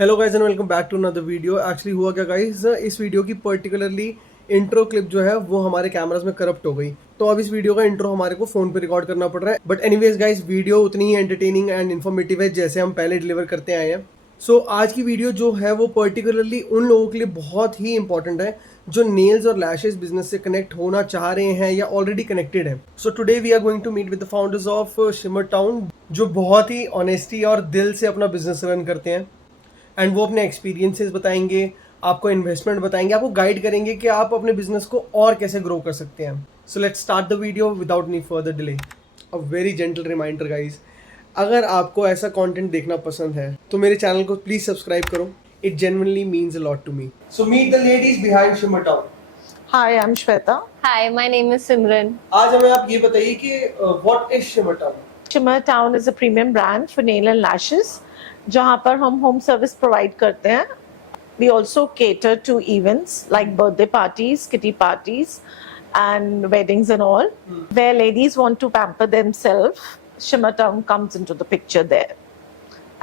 Hello guys and welcome back to another video. Actually हुआ क्या guys, इस video की पर्टिकुलरली इंट्रो क्लिप जो है वो हमारे कैमरास में करप्ट हो गई, तो अब इस वीडियो का इंट्रो हमारे को फोन पे रिकॉर्ड करना पड़ रहा है। बट एनीवेज गाइस, वीडियो उतनी ही एंटरटेनिंग एंड इन्फॉर्मेटिव है जैसे हम पहले डिलीवर करते आए हैं। सो आज की वीडियो जो है वो पर्टिकुलरली उन लोगों के लिए बहुत ही इंपॉर्टेंट है जो नेल्स और लैशेस बिजनेस से कनेक्ट होना चाह रहे हैं या ऑलरेडी कनेक्टेड है। So today we are going to meet with the founders of Shimmer Town, जो बहुत ही ऑनेस्टी और दिल से अपना बिजनेस रन करते हैं एंड वो अपने एक्सपीरियंसेस बताएंगे, आपको इन्वेस्टमेंट बताएंगे, आपको गाइड करेंगे कि आप अपने बिजनेस को और कैसे ग्रो कर सकते हैं। So let's start the video without any further delay. A very gentle reminder guys, अगर आपको ऐसा कंटेंट देखना पसंद है तो मेरे चैनल को प्लीज सब्सक्राइब करो। It genuinely means a lot to me. So meet the ladies behind Shimmer Town. Hi, I'm Shweta. Hi, my name is Simran. आज हमें आप ये बताइए कि what is shimmer town. Shimmer Town is a premium brand for nail and lashes, जहाँ पर हम home service provide करते हैं. We also cater to events like birthday parties, kitty parties, and weddings and all. Where ladies want to pamper themselves, Shimmer Town comes into the picture there.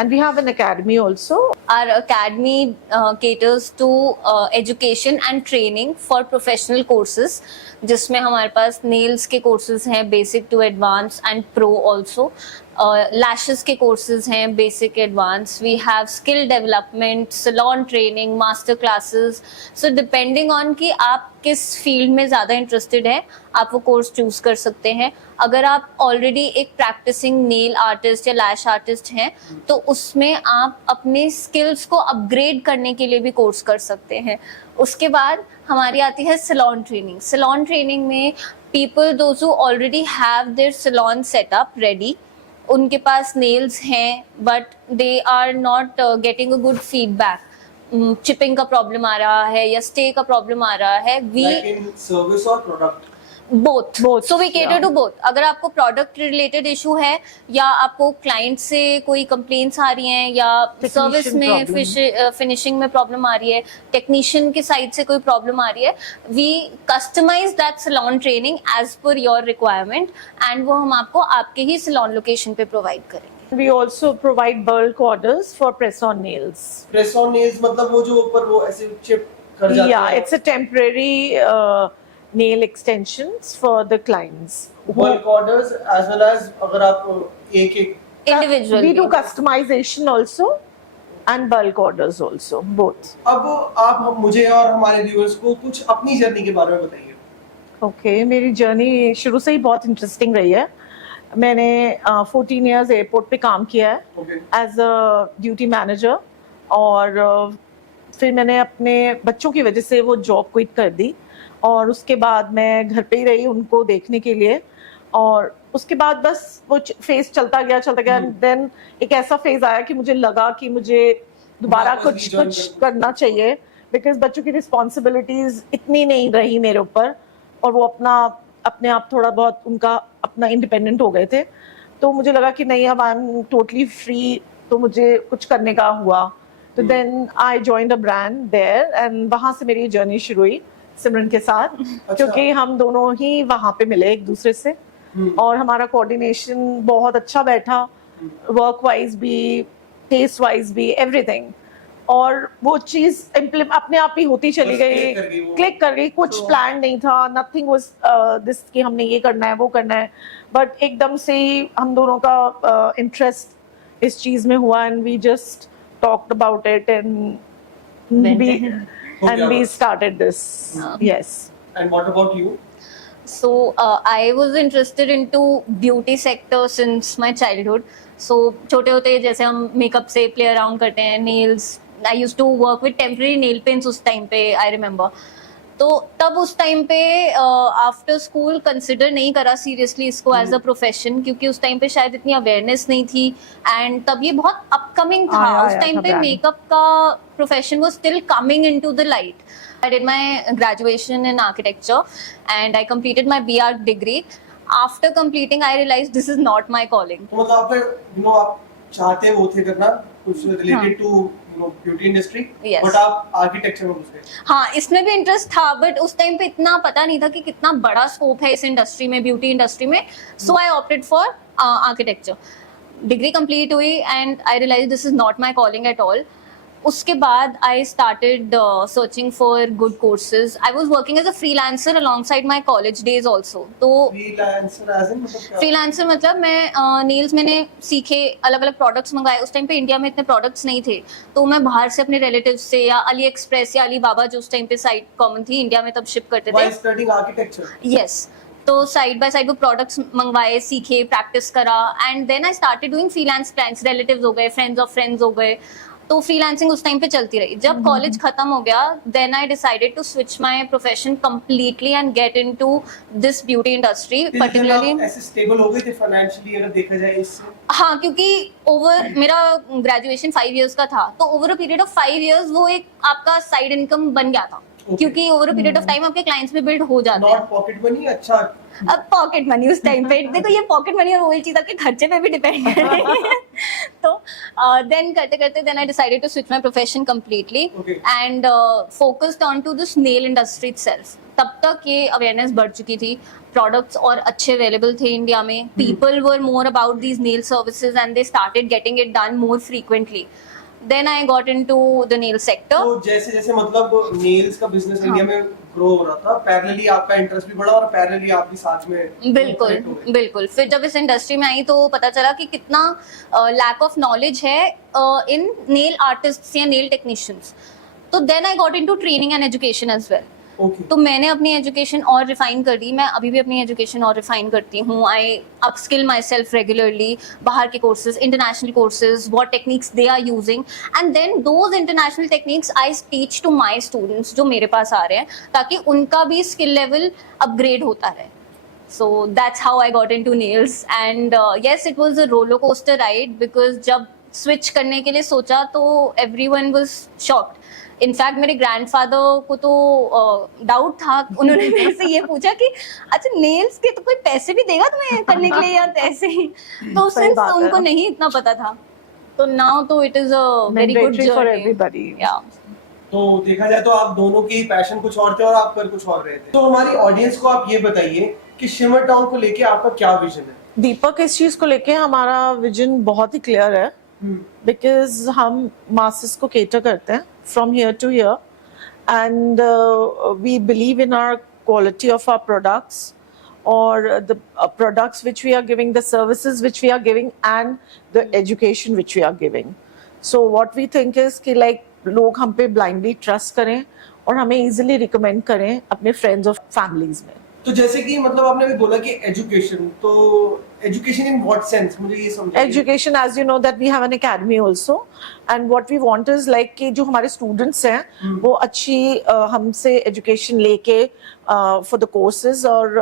And we have an academy also. Our academy caters to education and training for professional courses, जिसमें हमारे पास nails के courses हैं, basic to advanced and pro also. Lashes के courses हैं, basic, advanced. We have skill development, salon training, master classes. So depending on कि आप किस field में ज़्यादा इंटरेस्टेड है, आप वो कोर्स चूज कर सकते हैं। अगर आप ऑलरेडी एक प्रैक्टिसिंग नेल आर्टिस्ट या लैश आर्टिस्ट हैं तो उसमें आप अपने स्किल्स को अपग्रेड करने के लिए भी कोर्स कर सकते हैं। उसके बाद हमारी आती है सैलून ट्रेनिंग। सैलून ट्रेनिंग में people those who already have their salon setup ready, उनके पास नेल्स हैं but they are not getting a good feedback, chipping का प्रॉब्लम आ रहा है या स्टे का प्रॉब्लम आ रहा है, वी सर्विस और product both. So we cater to both. अगर आपको प्रोडक्ट रिलेटेड इशू है या आपको क्लाइंट से कोई कंप्लेंट्स आ रही हैं या सर्विस में फिनिशिंग में प्रॉब्लम आ रही है, टेक्नीशियन की साइड से कोई प्रॉब्लम आ रही है, we customise that salon training as per your requirement and वो हम आपको आपके ही सैलून लोकेशन पे प्रोवाइड करेंगे। We also provide bulk orders for press-on nails. Press on nails मतलब वो जो ऊपर वो ऐसे चिप कर जाते हैं। Yeah, it's a temporary nail extensions for the clients. Bulk orders as well as अगर आप एक individual We do customization also and bulk orders also, both. अब आप मुझे और हमारे व्यूअर्स को कुछ अपनी जर्नी के बारे में बताइए। Okay, मेरी जर्नी शुरू से ही बहुत इंटरेस्टिंग रही है। मैंने 14 years एयरपोर्ट पे काम किया है एज अ ड्यूटी मैनेजर, और फिर मैंने अपने बच्चों की वजह से वो जॉब क्विट कर दी और उसके बाद मैं घर पे ही रही उनको देखने के लिए। और उसके बाद बस वो फेज चलता गया। देन एक ऐसा फेज आया कि मुझे लगा कि मुझे दोबारा कुछ करना चाहिए, बिकॉज बच्चों की रिस्पॉन्सिबिलिटीज इतनी नहीं रही मेरे ऊपर और वो अपने आप थोड़ा बहुत उनका अपना इंडिपेंडेंट हो गए थे। तो मुझे लगा कि नहीं, अब आई एम टोटली फ्री, तो मुझे कुछ करने का हुआ। तो then I joined a brand there and वहाँ से मेरी जर्नी शुरू हुई सिमरन के साथ। अच्छा। क्योंकि हम दोनों ही वहाँ पे मिले एक दूसरे से और हमारा कोऑर्डिनेशन बहुत अच्छा बैठा, वर्क वाइज भी, टेस्ट वाइज भी, एवरीथिंग। और वो चीज अपने आप ही होती चली गई, क्लिक कर गई। कुछ प्लान नहीं था, नथिंग वाज दिस कि हमने ये करना है वो करना है, बट एकदम से ही हम दोनों का इंटरेस्ट इस चीज में हुआ and we just talked about it and we started this. Yes. And what about you? So I was interested into beauty sector since my childhood. So छोटे होते जैसे हम मेकअप से प्ले अराउंड करते हैं, nails. I used to work with temporary nail paints उस time पे, I remember. तो तब उस टाइम पे आफ्टर स्कूल कंसिडर नहीं करा सीरियसली इसको एज अ प्रोफेशन, क्योंकि उस टाइम पे शायद इतनी अवेयरनेस नहीं थी एंड तब ये बहुत अपकमिंग था। उस टाइम पे मेकअप का profession was still coming into the light. I did my graduation in architecture and I completed my BR degree. After completing, I realized this is not my calling. तो मतलब आप आप चाहते वो थे करना कुछ related to beauty industry, but आप आर्किटेक्चर में घुस गए। हाँ, इसमें भी इंटरेस्ट था बट उस टाइम पे इतना पता नहीं था कि कितना बड़ा स्कोप है इस इंडस्ट्री में, ब्यूटी इंडस्ट्री में। So I opted for architecture. Degree complete हुई and I realise this is not my calling at all. उसके बाद I started searching for good courses. I was working as a freelancer alongside my college days also. तो freelancer as in मतलब क्या? Freelancer मतलब मैं nails मैंने सीखे, अलग अलग प्रोडक्ट्स मंगाए. उस टाइम पे इंडिया में इतने प्रोडक्ट्स नहीं थे, तो मैं बाहर से अपने रिलेटिव्स से या अली एक्सप्रेस या अलीबाबा, जो उस टाइम पे साइट कॉमन थी इंडिया में, तब शिप करते थे. While studying architecture. यस. तो साइड बाय साइड वो प्रोडक्ट्स मंगवाए, सीखे, प्रैक्टिस करा, and then I started doing freelance clients. Relatives हो गए, फ्रेंड्स ऑफ फ्रेंड्स हो गए. तो फ्रीलांसिंग उस टाइम पे चलती रही. जब कॉलेज खत्म हो गया, then I decided to switch my profession completely and get into this beauty industry particularly. ऐसे स्टेबल हो गए थे फाइनेंशियली अगर देखा जाए इससे? हाँ, क्योंकि ओवर मेरा ग्रेजुएशन 5 इयर्स का था, तो over a period of 5 years वो एक आपका साइड इनकम बन गया था. क्योंकि over a period of time आपके क्लाइंट्स भी बिल्ड हो जाते हैं. Not pocket money. अच्छा, अब पॉकेट मनी उस टाइम पे देखो, ये पॉकेट मनी और वही चीज आपके खर्चे पे भी डिपेंड कर रही है. तो देन करते करते then I decided to switch my profession completely and focused on to this nail industry itself. तब तक ये अवेयरनेस बढ़ चुकी थी, प्रोडक्ट्स और अच्छे अवेलेबल थे इंडिया में. People were more about these nail services and they started getting it done more frequently. Then I got into the nail sector. तो जैसे जैसे मतलब नेल्स का बिजनेस इंडिया में ग्रो हो रहा था, पैरेलली आपका इंटरेस्ट भी बढ़ा और पैरेलली आप भी साथ में. बिल्कुल बिल्कुल. फिर जब इस इंडस्ट्री में आई तो पता चला कि कितना लैक ऑफ नॉलेज है इन नेल आर्टिस्ट्स या नेल टेक्नीशियंस. तो then I got into training and education as well. तो मैंने अपनी एजुकेशन और रिफाइन कर दी. मैं अभी भी अपनी एजुकेशन और रिफाइन करती हूँ. I upskill myself regularly. बाहर के courses, international courses, what techniques they are using, and then those international techniques I teach to my students जो मेरे पास आ रहे हैं, ताकि उनका भी स्किल लेवल अपग्रेड होता रहे. So that's how I got into nails, and yes, it was a roller coaster ride because जब switch करने के लिए सोचा तो everyone was shocked. इनफैक्ट मेरे ग्रैंडफादर को तो डाउट था. उन्होंने मेरे से ये पूछा कि अच्छा नेल्स के तो कोई पैसे भी देगा तुम्हें करने के लिए या ऐसे ही. तो सिंस उनको नहीं इतना पता था, तो नाउ तो it is a very good journey for everybody. या तो देखा जाए तो आप दोनों की पैशन कुछ और थे और आप कर कुछ और रहे थे. तो हमारी ऑडियंस को आप ये बताइए कि शिमर टाउन को लेके आपका क्या विजन है? दीपक, इस चीज को लेके हमारा विजन बहुत ही क्लियर है, बिकॉज हम मासेस को केटर करते हैं from here to here, and we believe in our quality of our products, or the products which we are giving, the services which we are giving, and the education which we are giving. So what we think is कि like लोग हम पे blindly trust करें और हमें easily recommend करें अपने friends और families में. तो जैसे कि मतलब आपने भी बोला कि एजुकेशन, तो एजुकेशन इन व्हाट सेंस, मुझे ये समझाइए. Education, as you know that we have an academy also, and what we want is like कि जो हमारे students हैं वो अच्छी हमसे एजुकेशन लेके for the courses, और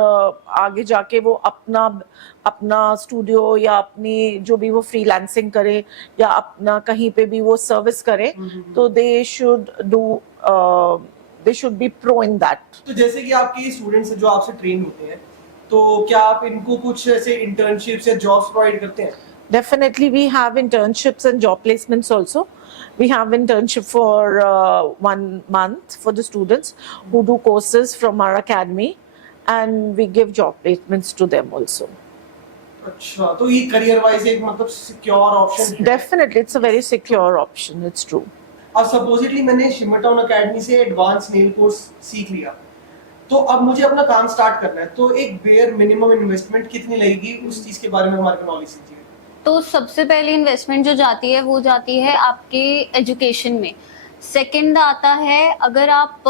आगे जाके वो अपना स्टूडियो या अपनी जो भी वो फ्रीलांसिंग करे या अपना कहीं पे भी वो सर्विस करे, तो they should be pro in that. तो जैसे कि आपके स्टूडेंट्स जो आपसे ट्रेन होते हैं, तो क्या आप इनको कुछ ऐसे इंटर्नशिप्स या जॉब्स प्रोवाइड करते हैं? Definitely, we have internships and job placements also. We have internship for 1 month for the students who do courses from our academy, and we give job placements to them also. अच्छा, तो ये career wise एक मतलब secure option है? Definitely, it's a very secure option. It's true. अब supposedly मैंने shimmer town academy से advance nail course सीख लिया, तो अब मुझे अपना काम स्टार्ट करना है, तो एक बेयर मिनिमम इन्वेस्टमेंट कितनी लगेगी, उस चीज के बारे में हमारे को नॉलेज दीजिए. तो सबसे पहले इन्वेस्टमेंट जो जाती है वो जाती है आपके एजुकेशन में. सेकंड आता है, अगर आप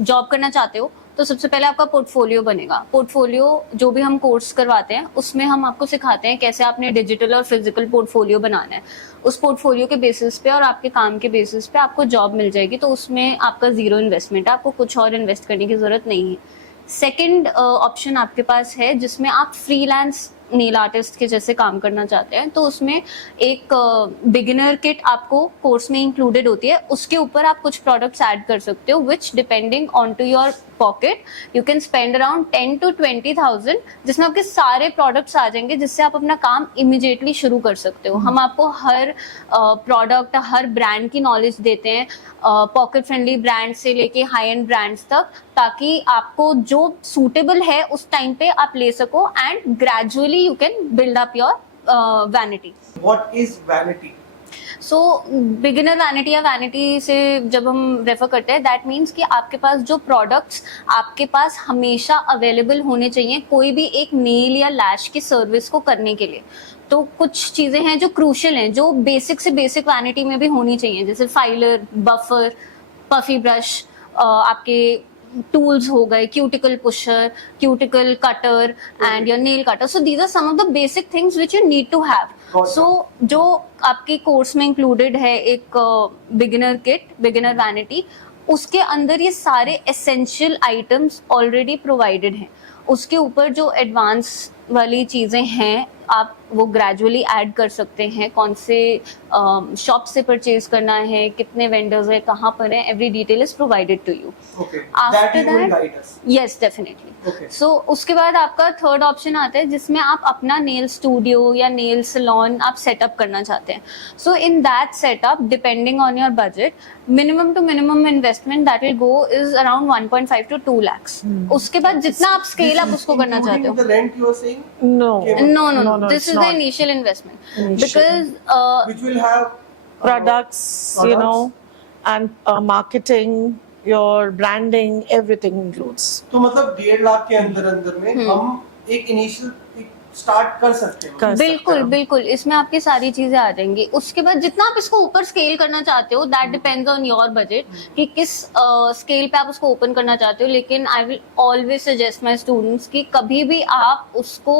जॉब करना चाहते हो तो सबसे पहले आपका पोर्टफोलियो बनेगा. पोर्टफोलियो जो भी हम कोर्स करवाते हैं उसमें हम आपको सिखाते हैं कैसे आपने डिजिटल और फिजिकल पोर्टफोलियो बनाना है. उस पोर्टफोलियो के बेसिस पे और आपके काम के बेसिस पे आपको जॉब मिल जाएगी. तो उसमें आपका जीरो इन्वेस्टमेंट है, आपको कुछ और इन्वेस्ट करने की जरूरत नहीं है. सेकंड ऑप्शन आपके पास है जिसमें आप फ्रीलांस नेल आर्टिस्ट के जैसे काम करना चाहते हैं, तो उसमें एक बिगिनर किट आपको कोर्स में इंक्लूडेड होती है. उसके ऊपर आप कुछ प्रोडक्ट्स ऐड कर सकते हो, which depending on to your pocket you can spend around 10 to 20,000, जिसमें आपके सारे प्रोडक्ट्स आ जाएंगे जिससे आप अपना काम इमिजिएटली शुरू कर सकते हो. हम आपको हर प्रोडक्ट, हर ब्रांड की नॉलेज देते हैं, पॉकेट फ्रेंडली ब्रांड से लेके हाई एंड ब्रांड्स तक, ताकि आपको जो सूटेबल है उस टाइम पे आप ले सको, and gradually you can build up your vanity. What is vanity? So beginner vanity या वैनिटी से जब हम रेफर करते हैं, दैट मीन्स कि आपके पास जो प्रोडक्ट्स आपके पास हमेशा अवेलेबल होने चाहिए कोई भी एक नेल या लैश की सर्विस को करने के लिए। तो कुछ चीज़ें हैं जो क्रूशियल हैं, जो बेसिक से बेसिक वैनिटी में भी होनी चाहिए, जैसे फाइलर, बफर, पफी ब्रश, आपके टूल्स हो गए, cuticle pusher, cuticle cutter and your nail cutter. So these are some of the basic things which you need to have. So जो आपके कोर्स में इंक्लूडेड है एक बिगिनर किट, बिगिनर वैनिटी, उसके अंदर ये सारे एसेंशियल आइटम्स ऑलरेडी प्रोवाइडेड हैं। उसके ऊपर जो एडवांस वाली चीज़ें हैं आप वो ग्रेजुअली ऐड कर सकते हैं। कौन से शॉप से परचेज करना है, कितने वेंडर्स हैं, कहाँ पर है, every detail is provided to you. After that, yes definitely. So उसके बाद आपका थर्ड ऑप्शन आता है जिसमें आप अपना नेल स्टूडियो या नेल सैलून आप सेटअप करना चाहते हैं। So in that setup, depending on your budget, minimum to minimum investment that will go is around 1.5 to 2 lakhs। उसके बाद जितना आप स्केल अप उसको करना चाहते हो, no, this is the initial investment, because which will have products, you know, and marketing, your branding, everything includes. तो मतलब 1.5 लाख के अंदर अंदर में हम एक इनिशियल स्टार्ट कर सकते हैं। बिल्कुल बिल्कुल, इसमें आपकी सारी चीजें आ जाएंगी। उसके बाद जितना आप इसको ऊपर स्केल करना चाहते हो, that depends on your budget कि किस स्केल पे आप उसको ओपन करना चाहते हो। लेकिन I will always suggest my students कि कभी भी आप उसको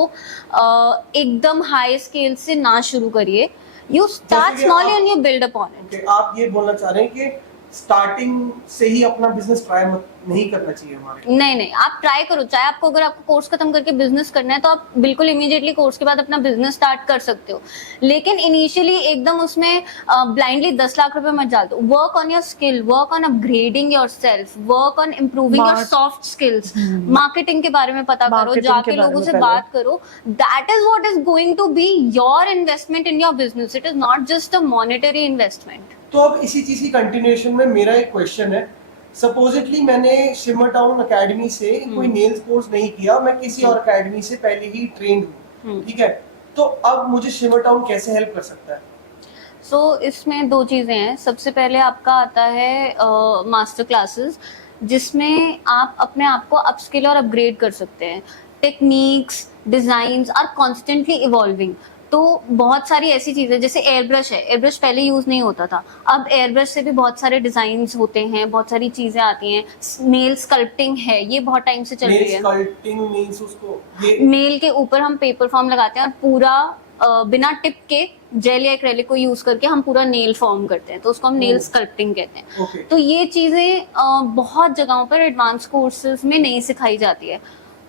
एकदम हाई स्केल से ना शुरू करिए। You start small and you build upon it. आप ये बोलना चाह रहे हैं कि स्टार्टिंग से ही अपना बिजनेस ट्राई नहीं करना चाहिए हमारे? नहीं, आप ट्राई करो। चाहे आपको, अगर आपको कोर्स खत्म करके बिजनेस करना है तो आप बिल्कुल इमीडिएटली कोर्स के बाद अपना बिजनेस स्टार्ट कर सकते हो। लेकिन इनिशियली एकदम उसमें ब्लाइंडली 10 लाख रुपए मत डाल दो। Work on your skill, work on upgrading yourself, work on improving your soft skills. Marketing के बारे में पता करो, जाके लोगों से बात करो। That is what is going to be your investment in your business. It is not just a monetary investment. तो अब इसी चीज की कंटिन्यूएशन में मेरा एक क्वेश्चन है। सपोजिटली मैंने शिमर टाउन एकेडमी से कोई नेल्स कोर्स नहीं किया, मैं किसी और एकेडमी से पहले ही ट्रेंड हूँ, ठीक है, तो अब मुझे शिमर टाउन कैसे हेल्प कर सकता है? सो इसमें दो चीज़ें हैं। सबसे पहले आपका आता है मास्टर क्लासेस, जिसमें आप अपने आप को अपस्किल और अपग्रेड कर सकते हैं। Techniques, designs are constantly evolving. तो बहुत सारी ऐसी चीजें, जैसे एयर ब्रश है, एयर ब्रश पहले यूज नहीं होता था, अब एयर ब्रश से भी बहुत सारे डिजाइन्स होते हैं, बहुत सारी चीजें आती हैं। नेल स्कल्पटिंग है, ये बहुत टाइम से चल रही है। स्कल्पटिंग मींस उसको नेल के ऊपर हम पेपर फॉर्म लगाते हैं और पूरा बिना टिप के जेल या एक्रेलिक को यूज करके हम पूरा नेल फॉर्म करते हैं, तो उसको हम नेल स्कल्पटिंग कहते हैं। तो ये चीजें बहुत जगहों पर एडवांस कोर्सेज में नहीं सिखाई जाती है।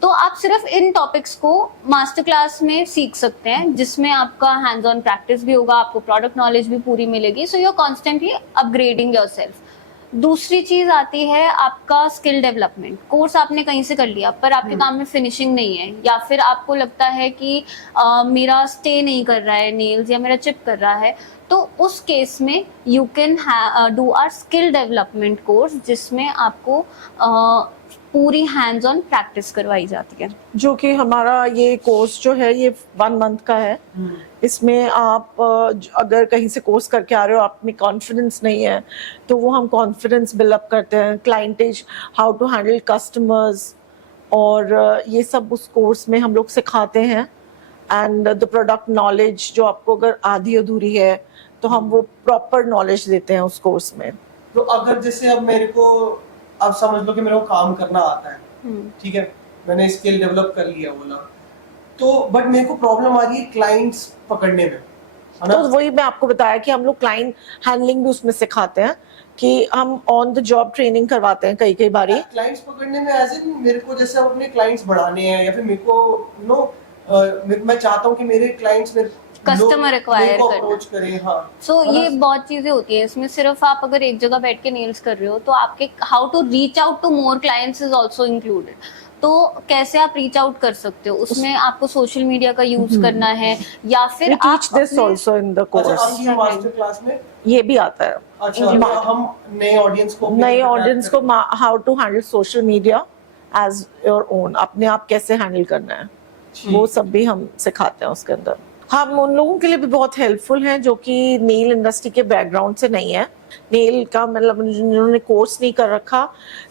तो आप सिर्फ इन टॉपिक्स को मास्टर क्लास में सीख सकते हैं, जिसमें आपका हैंड्स ऑन प्रैक्टिस भी होगा, आपको प्रोडक्ट नॉलेज भी पूरी मिलेगी। So you are constantly upgrading yourself. दूसरी चीज आती है आपका स्किल डेवलपमेंट। कोर्स आपने कहीं से कर लिया पर आपके काम में फिनिशिंग नहीं है, या फिर आपको लगता है कि मेरा स्टे नहीं कर रहा है नेल्स, या मेरा चिप कर रहा है, तो उस केस में you can do our skill development course, जिसमें आपको पूरी हैंड्स ऑन प्रैक्टिस करवाई जाती है। जो कि हमारा ये कोर्स जो है ये 1 month का है। इसमें आप अगर कहीं से कोर्स करके आ रहे हो, आप में कॉन्फिडेंस नहीं है, तो वो हम कॉन्फिडेंस बिल्डअप करते हैं, clientage, how to handle customers, और ये सब उस कोर्स में हम लोग सिखाते हैं। एंड द प्रोडक्ट नॉलेज जो आपको अगर आधी अधूरी है तो हम वो प्रॉपर नॉलेज देते हैं उस कोर्स में। तो अगर जैसे अब मेरे को, आप समझ लो कि मेरे को काम करना आता है, ठीक है, मैंने स्किल डेवलप कर लिया बोला, तो बट मेरे को प्रॉब्लम आ रही है क्लाइंट्स पकड़ने में, है ना? तो वही मैं आपको बताया कि हम लोग क्लाइंट हैंडलिंग भी उसमें सिखाते हैं, कि हम ऑन द जॉब ट्रेनिंग करवाते हैं कई बारी। क्लाइंट्स पकड़ने में एज इन मेरे को जैसे अपने क्लाइंट्स बढ़ाने हैं, या फिर मेरे को यू नो मैं चाहता हूँ कि मेरे क्लाइंट्स में कस्टमर एक्वायर अप्रोच करें। हाँ, सो ये बहुत चीजें होती है इसमें। सिर्फ आप अगर एक जगह बैठ के नेल्स कर रहे हो, तो आपके how to reach out to more clients is also included. तो कैसे आप रीच आउट कर सकते हो, उसमें आपको सोशल मीडिया का यूज करना है, या फिर We teach this also in the course। अच्छा, मास्टर क्लास में ये भी आता है। अच्छा, हम नए ऑडियंस को how to handle social media as your own, अपने आप कैसे हैंडल करना है, वो सब भी हम सिखाते हैं उसके अंदर। हम उन लोगों के लिए भी बहुत हेल्पफुल हैं जो कि नेल इंडस्ट्री के बैकग्राउंड से नहीं है, नेल का मतलब जिन्होंने कोर्स नहीं कर रखा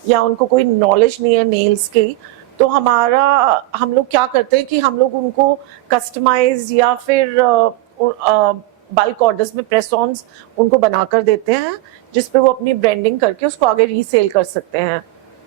या उनको कोई नॉलेज नहीं है नेल्स की। तो हम लोग क्या करते हैं कि हम लोग उनको कस्टमाइज या फिर बल्क ऑर्डर्स में प्रेस ऑन्स उनको बनाकर देते हैं, जिस पे वो अपनी ब्रांडिंग करके उसको आगे रीसेल कर सकते हैं।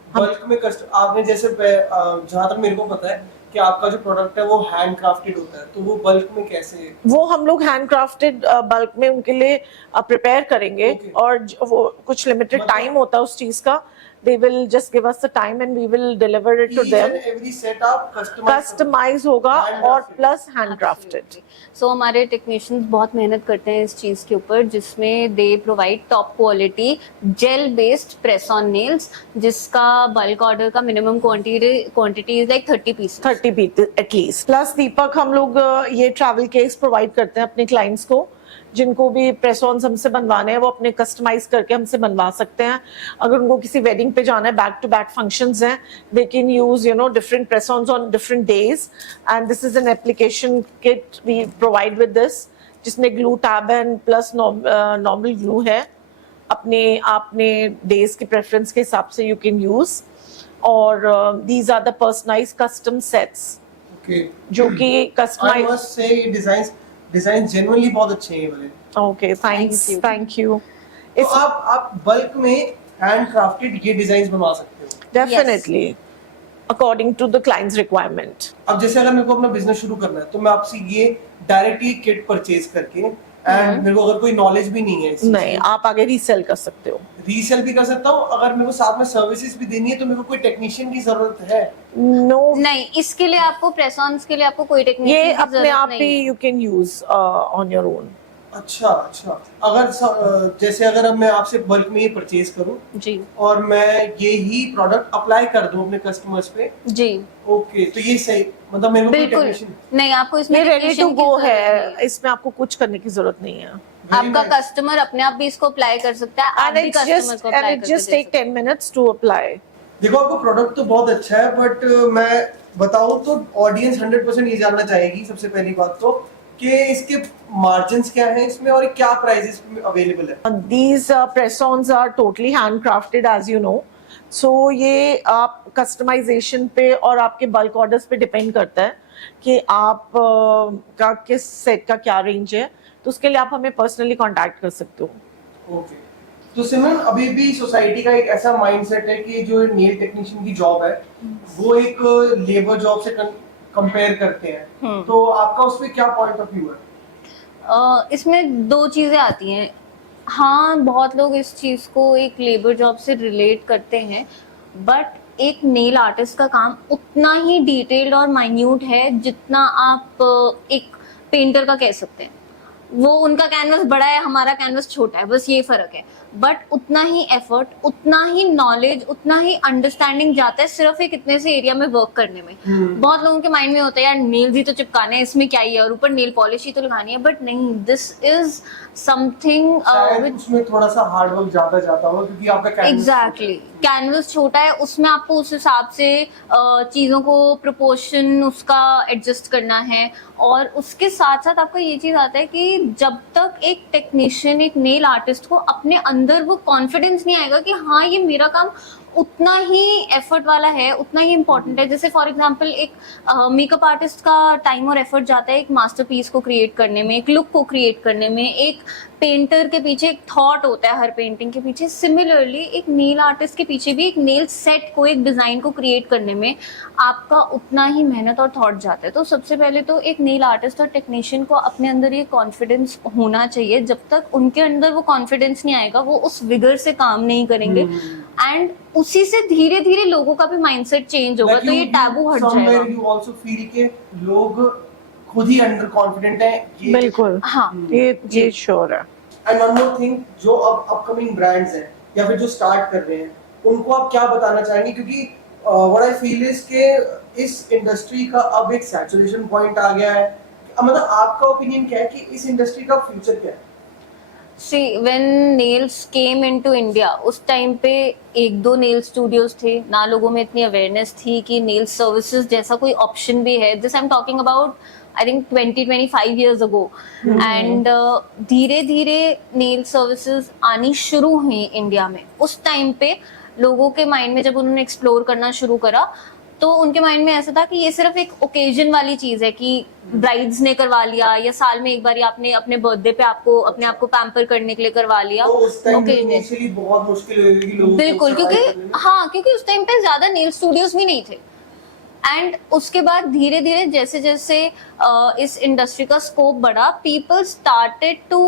बल्क में आपने जैसे जहाँ तक मेरे को पता है कि आपका जो प्रोडक्ट है वो हैंड क्राफ्टेड होता है, तो वो बल्क में कैसे? वो हम लोग हैंड क्राफ्टेड बल्क में उनके लिए प्रिपेयर करेंगे। Okay. और वो कुछ लिमिटेड टाइम होता है उस चीज का, they will just give us the time and we will deliver it to Each them. and every setup customise होगा और प्लस हैंड क्राफ्टेड। सो हमारे टेक्नीशियंस बहुत मेहनत करते हैं इस चीज के ऊपर, जिसमें they provide top quality gel based press on nails, जिसका बल्क ऑर्डर का minimum quantity is like 30 pieces. 30 piece at least. Plus Deepak हम लोग ये ट्रैवल केस प्रोवाइड करते हैं अपने क्लाइंट्स को, जिनको भी प्रेस ऑन्स हमसे बनवाने हैं वो अपने कस्टमाइज करके हमसे बनवा सकते हैं। अगर उनको किसी वेडिंग पे जाना है, बैक टू बैक फंक्शंस हैं, they can use different press ons on different days and this is an application kit we provide with this, जिसमें glue tab and plus normal glue है। आपने डेज की preference के हिसाब से you can use, और these are the personalised custom sets जो कि I must say design genuinely बहुत अच्छे हैं ये वाले। Okay, thank you. तो आप बल्क में हैंड क्राफ्टेड ये डिजाइन्स बनवा सकते हो? Definitely, according to the clients requirement. अब जैसे अगर मेरे को अपना बिजनेस शुरू करना है तो मैं आपसे ये डायरेक्टली किट परचेज करके, एंड मेरे को अगर कोई नॉलेज भी नहीं है नहीं, आप आगे रीसेल कर सकते हो। रीसेल भी कर सकता हूँ। अगर मेरे को साथ में सर्विसेज भी देनी है तो मेरे को कोई टेक्नीशियन की जरूरत है? नो, नहीं, इसके लिए आपको प्रेस ऑन्स के लिए आपको कोई टेक्नीशियन ये की अपने जरूरत आप नहीं ही है। You can use on your own. अच्छा। अगर जैसे अगर अब मैं आपसे बल्क में ये परचेज करूं जी और मैं ये ही प्रोडक्ट अप्लाई कर दूं अपने कस्टमर्स पे, जी ओके, तो ये सही, मतलब मेरे को कोई बिल्कुल टेक्नीशियन? नहीं, आपको इसमें ये रेडी टू technician की गो जरूरत नहीं है, इसमें आपको कुछ करने की जरूरत नहीं है। आपका कस्टमर अपने आप भी इसको अप्लाई कर सकता है, आप एंड भी इट्स कस्टमर जस्ट को अप्लाई एंड करके just they take 10 minutes to apply. देखो आपका प्रोडक्ट तो बहुत अच्छा है, बट मैं बताऊं तो ऑडियंस 100% ये जानना चाहेगी सबसे पहली बात तो कि इसके मार्जिन्स क्या हैं इसमें और क्या प्राइसेस में अवेलेबल है? These press-ons are totally handcrafted, as you know. So ये आप कस्टमाइजेशन पे और आपके बल्क ऑर्डर्स पे डिपेंड करता है कि आप का किस सेट का क्या रेंज है, तो उसके लिए आप हमें पर्सनली कांटेक्ट कर सकते हो। ओके। तो सिमरन, अभी भी सोसाइटी का एक ऐसा माइंडसेट है कि जो नेल टेक्नीशियन की जॉब है वो एक लेबर जॉब से कंपेयर करते हैं, तो आपका उस पे क्या पॉइंट ऑफ व्यू है? इसमें दो चीजें आती हैं। हाँ, बहुत लोग इस चीज को एक लेबर जॉब से रिलेट करते हैं, बट एक नेल आर्टिस्ट का काम उतना ही डिटेल्ड और माइन्यूट है जितना आप एक पेंटर का कह सकते हैं। वो उनका कैनवस बड़ा है, हमारा कैनवस छोटा है, बस ये फर्क है। बट उतना ही एफर्ट, उतना ही नॉलेज, उतना ही अंडरस्टैंडिंग जाता है सिर्फ एक इतने से एरिया में वर्क करने में। बहुत लोगों के माइंड में होता है यार नेल्स ही तो चिपकाने हैं, इसमें क्या ही है, और ऊपर नेल पॉलिश ही तो लगानी है, बट नहीं, दिस इज समथिंग उसमें थोड़ा सा हार्ड वर्क ज्यादा जाता होगा क्योंकि आपका कैनवस एग्जैक्टली कैनवस छोटा है, उसमें आपको उस हिसाब से चीज़ों को प्रोपोर्शन उसका एडजस्ट करना है। और उसके साथ साथ आपका ये चीज़ आता है कि जब तक एक टेक्नीशियन, एक नेल आर्टिस्ट को अपने अंदर वो कॉन्फिडेंस नहीं आएगा कि हाँ ये मेरा काम उतना ही एफर्ट वाला है, उतना ही इम्पोर्टेंट है। जैसे फॉर एग्जांपल एक मेकअप आर्टिस्ट का टाइम और एफर्ट जाता है एक मास्टरपीस को क्रिएट करने में, एक लुक को क्रिएट करने में। एक पेंटर के पीछे एक थॉट होता है हर पेंटिंग के पीछे। सिमिलरली एक नेल आर्टिस्ट के पीछे भी एक नेल सेट को, एक डिजाइन को क्रिएट करने में आपका उतना ही मेहनत और थॉट जाता है। तो सबसे पहले तो एक नेल आर्टिस्ट और टेक्नीशियन को अपने अंदर ये कॉन्फिडेंस होना चाहिए। जब तक उनके अंदर वो कॉन्फिडेंस नहीं आएगा, वो उस विगर से काम नहीं करेंगे, एंड उसी से धीरे धीरे लोगों का भी माइंडसेट चेंज होगा। तो ये टैबू हट जाएगा। यू आल्सो फील के लोग खुद ही अंडर कॉन्फिडेंट है। बिल्कुल, हाँ, ये श्योर है। एंड वन मोर थिंग, जो अब अपकमिंग ब्रांड्स हैं या फिर जो स्टार्ट कर रहे हैं, उनको आप क्या बताना चाहेंगे? क्योंकि व्हाट आई फील इज के इस इंडस्ट्री का अब एक सैचुरेशन पॉइंट आ गया है। मतलब आपका ओपिनियन क्या है कि इस इंडस्ट्री का फ्यूचर क्या है? See, when nails came into India, उस टाइम पे एक दो नेल स्टूडियोज थे, ना लोगों में इतनी अवेयरनेस थी कि नेल सर्विसेज जैसा कोई ऑप्शन भी है। This I am talking about I think 20-25 years ago, and धीरे धीरे नेल सर्विसेज आनी शुरू हुई इंडिया में। उस टाइम पे लोगों के माइंड में जब उन्होंने एक्सप्लोर करना शुरू करा तो उनके माइंड में ऐसा था कि ये सिर्फ एक ओकेजन वाली चीज है कि ब्राइड्स ने करवा लिया या साल में एक बार आपने अपने बर्थडे पे आपको अपने आप को पैम्पर करने के लिए करवा लिया। तो उस टाइम Okay, इनिशियली बहुत मुश्किल होगी लोगों को बिल्कुल, survive क्योंकि करने में। हाँ, क्योंकि उस टाइम पे ज्यादा नेल स्टूडियोज भी नहीं थे। एंड उसके बाद धीरे धीरे जैसे जैसे इस इंडस्ट्री का स्कोप बढ़ा, people started to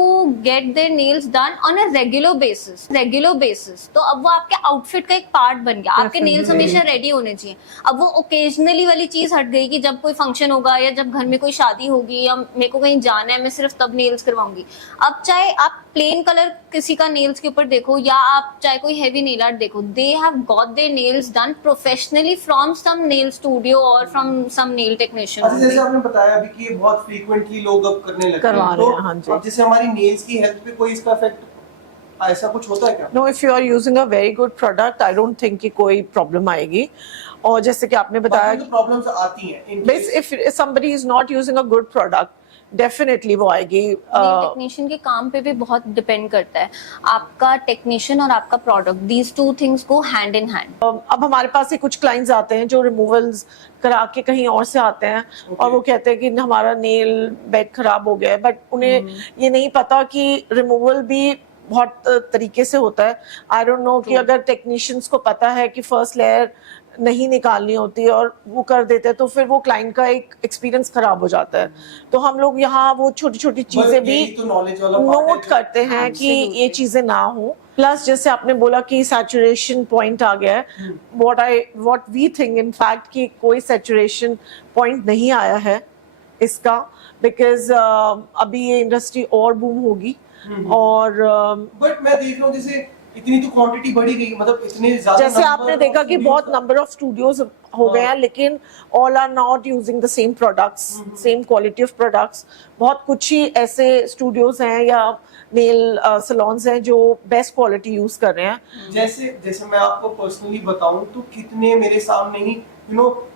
get their nails done on a regular basis. तो अब वो आपके आउटफिट का एक पार्ट बन गया। आपके नेल्स हमेशा रेडी होने चाहिए। अब वो ओकेजनली वाली चीज हट गई कि जब कोई फंक्शन होगा या जब घर में कोई शादी होगी या मेरे को कहीं जाना है मैं सिर्फ तब नेल्स करवाऊंगी। अब चाहे आप प्लेन कलर किसी का नेल्स के ऊपर देखो या आप चाहे कोई हेवी नेल आर्ट देखो, they have got their nails done professionally from some nail studio और फ्रॉम सम नेल टेक्नीशियन। अच्छा, जैसे आपने बताया अभी कि ये बहुत फ्रीक्वेंटली लोग अब करने लगे करवा हैं, रहे तो हैं, हाँ जी। अब जैसे हमारी नेल्स की हेल्थ पे कोई इसका इफेक्ट ऐसा कुछ होता है क्या? No, if you are using a very good product I don't think कि कोई प्रॉब्लम आएगी। और जैसे कि आपने बताया बाकी तो प्रॉब्लम्स आती हैं in base case- if somebody is not using a good product definitely वो आएगी। टेक्नीशियन के काम पे भी बहुत डिपेंड करता है। आपका टेक्नीशियन और आपका product, these two things go hand in hand. अब हमारे पास ही कुछ क्लाइंट्स आते हैं जो रिमूवल्स करा के कहीं और से आते हैं और वो कहते हैं कि हमारा नेल बेड खराब हो गया है, बट उन्हें ये नहीं पता कि रिमूवल भी बहुत तरीके से होता है। आई डोंट नो कि अगर टेक्नीशियंस को पता है कि फर्स्ट लेयर नहीं निकालनी होती और वो कर देते हैं तो फिर वो क्लाइंट का एक एक्सपीरियंस खराब हो जाता है। तो हम लोग यहाँ वो छोटी छोटी बस चीजें भी यही तो knowledge वाला part है नोट जो- करते हैं कि ये चीजें ना हो। प्लस जैसे आपने बोला कि सैचुरेशन पॉइंट आ गया है, what we think in fact कि कोई सैचुरेशन पॉइंट नहीं आया है इसका, बिकॉज अभी ये इंडस्ट्री और बूम होगी। और बट मैं देख रहा हूँ जैसे इतनी तो क्वांटिटी बढ़ी गई, मतलब इतने ज्यादा जैसे number आपने of देखा कि studios- बहुत नंबर ऑफ स्टूडियोज हो गए हैं, लेकिन all are not using the same products, same quality of products. बहुत कुछ ही ऐसे स्टूडियोज हैं या नेल सैलून्स हैं जो बेस्ट क्वालिटी यूज कर रहे हैं। जैसे जैसे मैं आपको पर्सनली बताऊं तो कितने मेरे सामने ही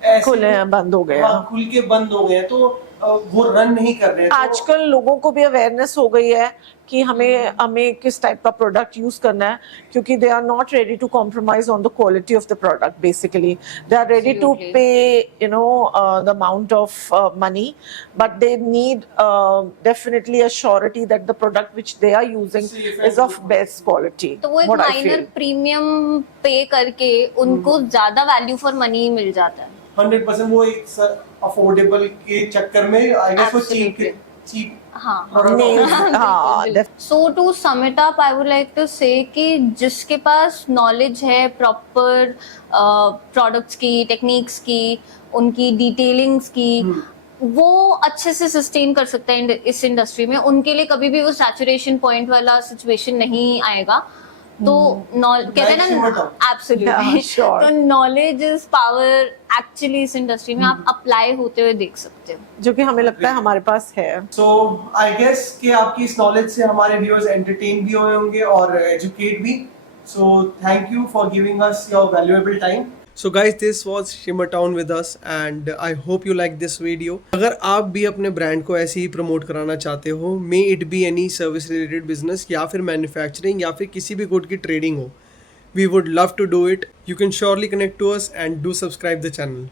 ऐसे खुले हैं, बंद हो गए हैं। हाँ, खुल के बंद हो गए हैं, तो वो रन नहीं कर रहे हैं। तो आजकल लोगों को भी अवेयरनेस हो गई है कि हमें किस टाइप का प्रोडक्ट यूज करना है, क्योंकि they are not ready to compromise on the quality of the product. Basically they are ready to Absolutely. Pay the amount of money, but they need definitely a surety that the product which they are using Safe is and of best quality. तो वो एक minor premium पे करके उनको ज्यादा value for money मिल जाता है। 100% वो एक अफोर्डेबल के चक्कर में आई गेस वो Absolutely. चीप हाँ, so to sum it up I would like to say कि जिसके पास नॉलेज है प्रॉपर प्रोडक्ट्स की, टेक्निक्स की, उनकी डिटेलिंग्स की, वो अच्छे से सस्टेन कर सकता है इस इंडस्ट्री में। उनके लिए कभी भी वो सैचुरेशन पॉइंट वाला सिचुएशन नहीं आएगा। तो कहते हैं ना, एब्सोल्युटली, Yeah, sure. तो नॉलेज इज पावर एक्चुअली इस इंडस्ट्री में आप अप्लाई होते हुए देख सकते हो, जो कि हमें लगता है हमारे पास है। सो आई गेस कि आपकी इस नॉलेज से हमारे व्यूअर्स एंटरटेन भी हुए होंगे और एजुकेट भी। So thank you for giving us your valuable time. So guys, this was Shimmer Town with us and I hope you like this video. अगर आप भी अपने ब्रांड को ऐसे ही प्रमोट कराना चाहते हो, may it be any service related business या फिर मैन्युफैक्चरिंग या फिर किसी भी गुड की ट्रेडिंग हो, we would love to do it. You can surely connect to us and do subscribe the channel.